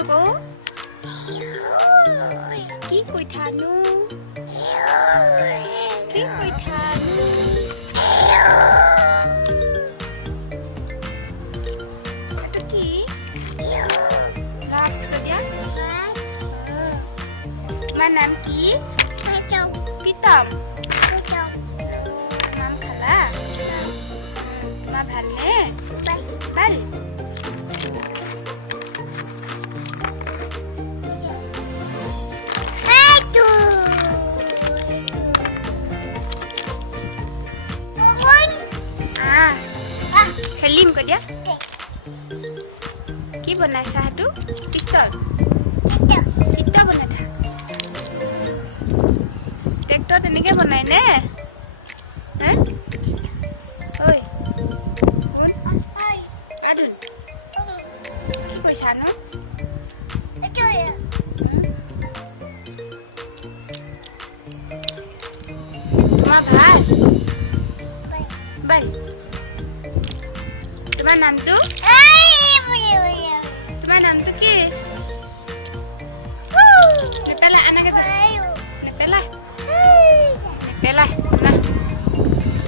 নকওঁ কি কৈ থানো কি কৈ থানো এইটো কি লাক্স দিয়া তোমাৰ নাম কি প্ৰীতম নাম খালা তোমাৰ ভালনে ভাল খেলিম কৈ দিয়া কি বনাইছা সেইটো পিষ্টল চিত্তা বনাই থা ট্ৰেক্টৰ তেনেকৈ বনাই নে ঐ আদুন কি কৈছা ন তোমাৰ ভাল বাই তোমাৰ নামটো কি